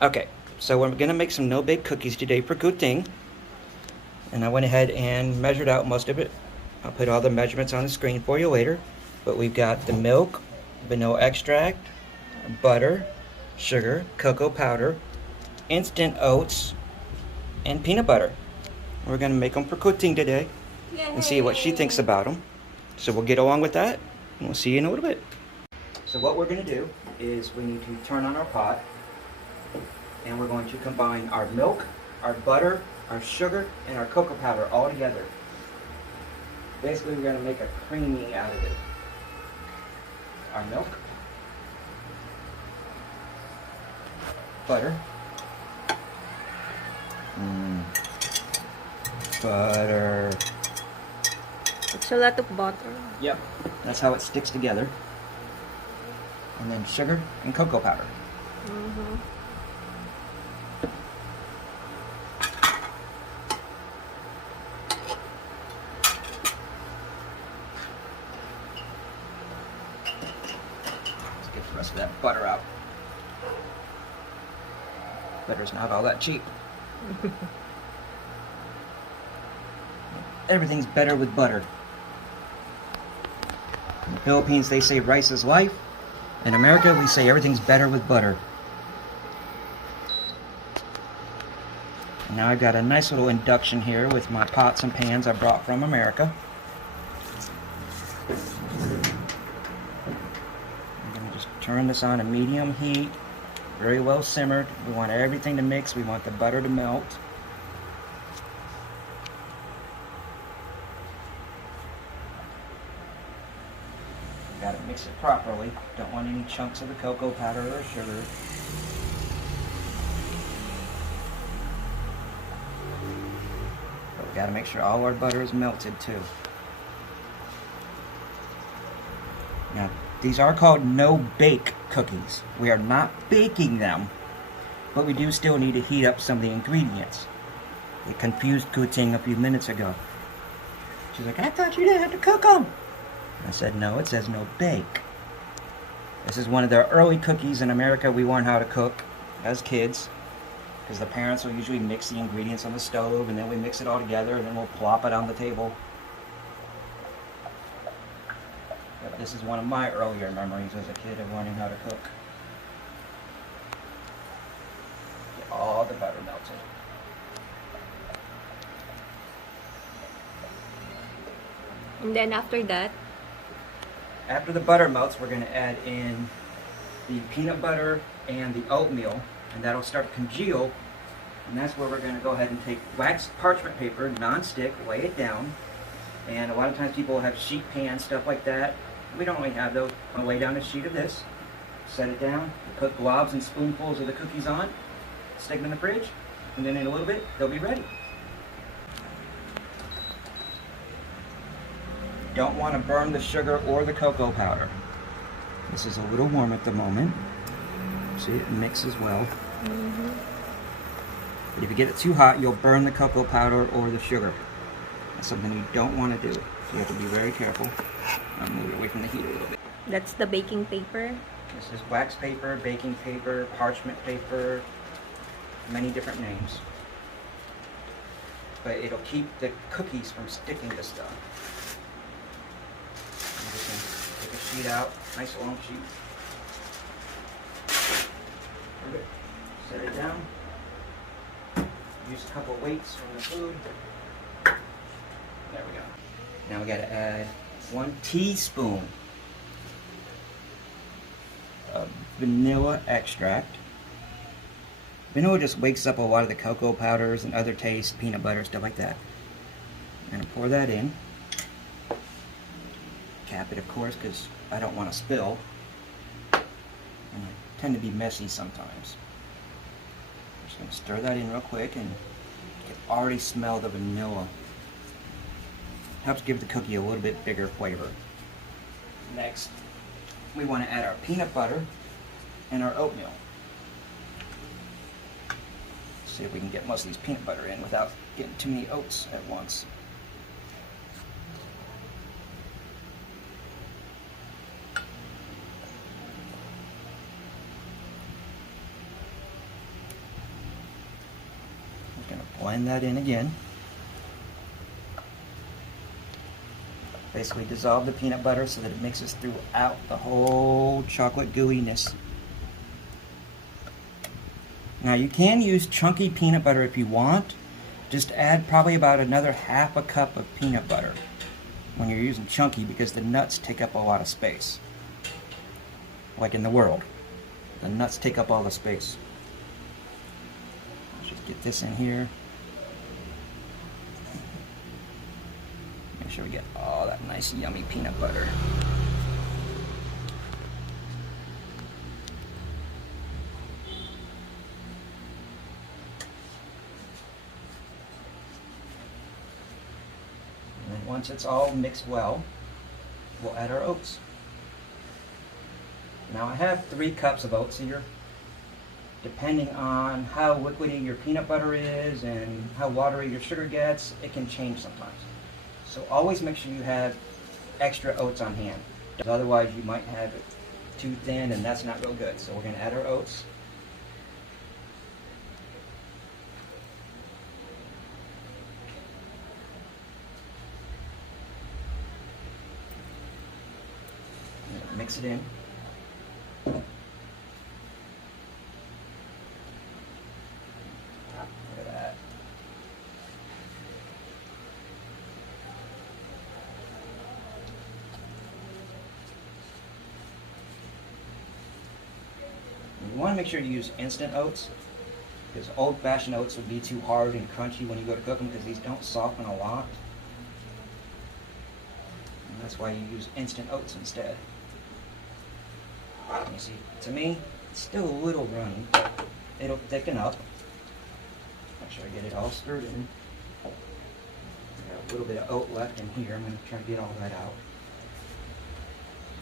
Okay, so we're gonna make some no-bake cookies today for Kuting. And I went ahead and measured out most of it. I'll put all the measurements on the screen for you later. But we've got the milk, vanilla extract, butter, sugar, cocoa powder, instant oats, and peanut butter. We're gonna make them for Kuting today and see what she thinks about them. So we'll get along with that, and we'll see you in a little bit. So what we're gonna do is we need to turn on our pot, and we're going to combine our milk, our butter, our sugar, and our cocoa powder all together. Basically, we're going to make a creamy out of it. Our milk, butter, butter. It's a lot of butter. Yep, that's how it sticks together. And then sugar and cocoa powder. Let's get the rest of that butter out. Butter's not all that cheap. Everything's better with butter. In the Philippines, they say rice is life. In America, we say everything's better with butter. And now I've got a nice little induction here with my pots and pans I brought from America. I'm going to just turn this on a medium heat, very well simmered. We want everything to mix. We want the butter to melt. Got to mix it properly. Don't want any chunks of the cocoa powder or sugar. But we got to make sure all our butter is melted too. Now, these are called no-bake cookies. We are not baking them, but we do still need to heat up some of the ingredients. It confused Kuting a few minutes ago. She's like, I thought you didn't have to cook them. I said, no, it says no bake. This is one of the early cookies in America we learned how to cook as kids, because the parents will usually mix the ingredients on the stove, and then we mix it all together, and then we'll plop it on the table. But this is one of my earlier memories as a kid of learning how to cook. Get all the butter melted. And then after that, after the butter melts, we're going to add in the peanut butter and the oatmeal, and that'll start to congeal. And that's where we're going to go ahead and take wax parchment paper, non-stick, lay it down. And a lot of times people have sheet pans, stuff like that. We don't really have those. I'll lay down a sheet of this, set it down, put globs and spoonfuls of the cookies on, stick them in the fridge, and then in a little bit, they'll be ready. Don't want to burn the sugar or the cocoa powder. This is a little warm at the moment. See, it mixes well. But if you get it too hot, you'll burn the cocoa powder or the sugar. That's something you don't want to do. So you have to be very careful. I'll move it away from the heat a little bit. that's the baking paper. This is wax paper, baking paper, parchment paper, many different names. But it'll keep the cookies from sticking to stuff. I'm just going to take a sheet out, nice long sheet. Perfect. Set it down. Use a couple weights from the food. There we go. Now we got to add 1 teaspoon of vanilla extract. Vanilla just wakes up a lot of the cocoa powders and other tastes, peanut butter, stuff like that. I'm going to pour that in. Cap it, of course, because I don't want to spill. And I tend to be messy sometimes. I'm just going to stir that in real quick, and you can already smell the vanilla. Helps give the cookie a little bit bigger flavor. Next, we want to add our peanut butter and our oatmeal. See if we can get most of these peanut butter in without getting too many oats at once. blend that in again. Basically dissolve the peanut butter so that it mixes throughout the whole chocolate gooiness. Now you can use chunky peanut butter if you want. Just add probably about another half a cup of peanut butter when you're using chunky, because the nuts take up a lot of space. Like in the world, the nuts take up all the space. Let's just get this in here. Make sure we get all that nice yummy peanut butter. And then once it's all mixed well, we'll add our oats. Now I have 3 cups of oats here. Depending on how liquidy your peanut butter is and how watery your sugar gets, it can change sometimes. So always make sure you have extra oats on hand. Otherwise you might have it too thin and that's not real good. So we're going to add our oats. Mix it in. Look at that. You want to make sure you use instant oats, because old-fashioned oats would be too hard and crunchy when you go to cook them, because these don't soften a lot. And that's why you use instant oats instead. You see, to me, it's still a little runny, but it'll thicken up. Make sure I get it all stirred in. I got a little bit of oat left in here. I'm going to try to get all that out.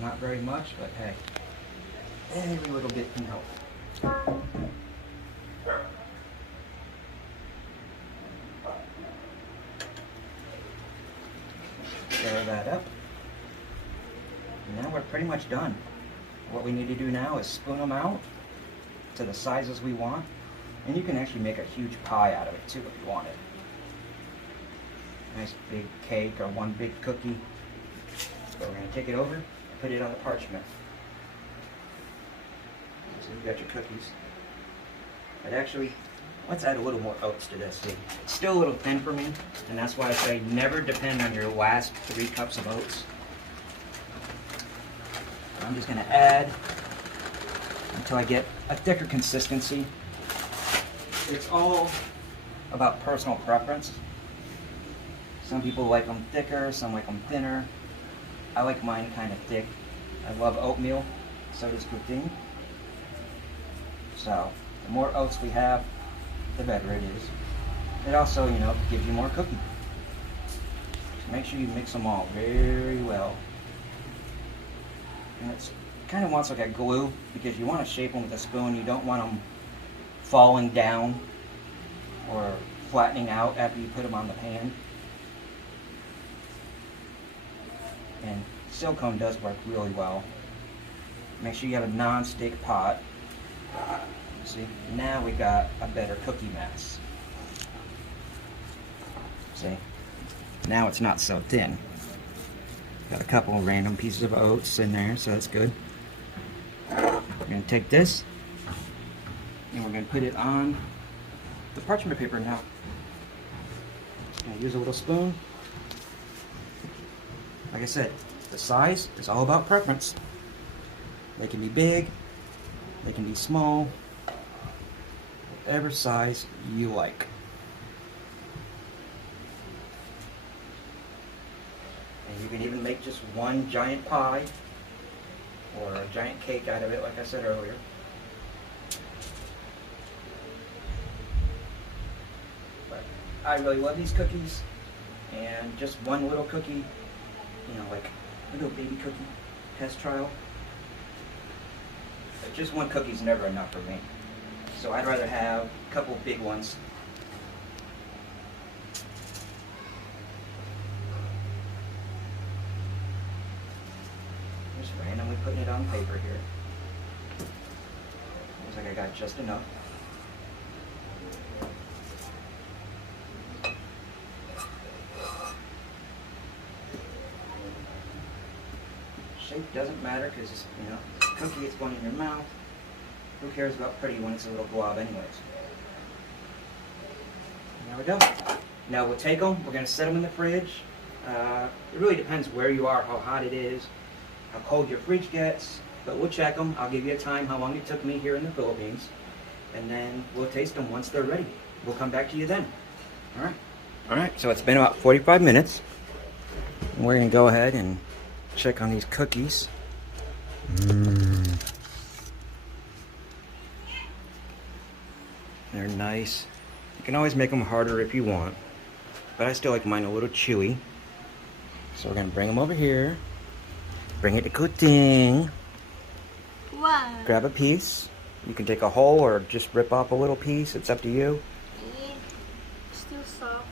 Not very much, but hey, every little bit can help. Stir that up. And now we're pretty much done. What we need to do now is spoon them out to the sizes we want. And you can actually make a huge pie out of it too if you want it. Nice big cake or one big cookie. So we're going to take it over and put it on the parchment. So you've got your cookies. But actually, let's add a little more oats to this. See, it's still a little thin for me, and that's why I say never depend on your last 3 cups of oats. I'm just going to add until I get a thicker consistency. It's all about personal preference. Some people like them thicker, some like them thinner. I like mine kind of thick. I love oatmeal, so does Kuting. So the more oats we have, the better it is. It also, you know, gives you more cookie. So make sure you mix them all very well. And it's kind of wants like a glue, because you want to shape them with a spoon. You don't want them falling down or flattening out after you put them on the pan. And silicone does work really well. Make sure you have a non-stick pot. See, now we got a better cookie mass. See, now it's not so thin. Got a couple of random pieces of oats in there, so that's good. We're going to take this and we're going to put it on the parchment paper now. Going to use a little spoon. Like I said, the size is all about preference. They can be big, they can be small, whatever size you like. And you can even make just one giant pie or a giant cake out of it, like I said earlier. But I really love these cookies, and just one little cookie, you know, like a little baby cookie test trial. But just one cookie is never enough for me. So I'd rather have a couple of big ones. Just randomly putting it on paper here. Looks like I got just enough. shape doesn't matter because, you know, cookie is going in your mouth. Who cares about pretty when it's a little blob anyways? There we go. Now we'll take them, we're going to set them in the fridge. It really depends where you are, how hot it is, how cold your fridge gets, but we'll check them. I'll give you a time how long it took me here in the Philippines, and then we'll taste them once they're ready. We'll come back to you then. Alright. Alright, so it's been about 45 minutes. We're going to go ahead and check on these cookies. They're nice. You can always make them harder if you want, but I still like mine a little chewy. So we're going to bring them over here. Bring it to Kuting. Wow. Grab a piece. You can take a whole or just rip off a little piece. It's up to you. Still soft.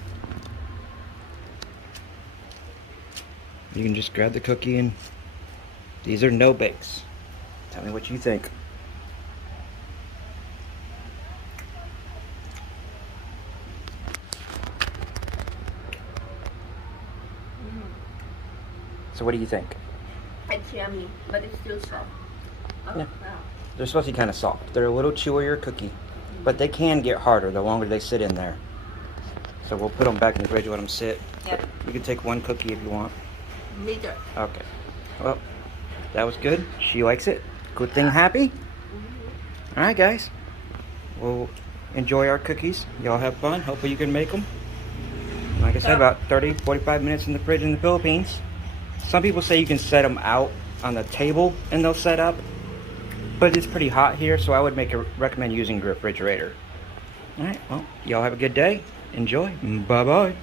You can just grab the cookie and these are no bakes. Tell me what you think. So what do you think? It's yummy, but it's still soft. Oh, Yeah. wow. They're supposed to be kind of soft. They're a little chewier cookie, but they can get harder the longer they sit in there. So we'll put them back in the fridge, let them sit. Yep. You can take one cookie if you want. Later. Okay. Well, that was good. She likes it. Good thing happy. All right, guys. We'll enjoy our cookies. Y'all have fun. Hopefully you can make them. Like I said, about 30, 45 minutes in the fridge in the Philippines. Some people say you can set them out on the table and they'll set up. But it's pretty hot here, so I would recommend using your refrigerator. All right, well, y'all have a good day. Enjoy. Bye-bye.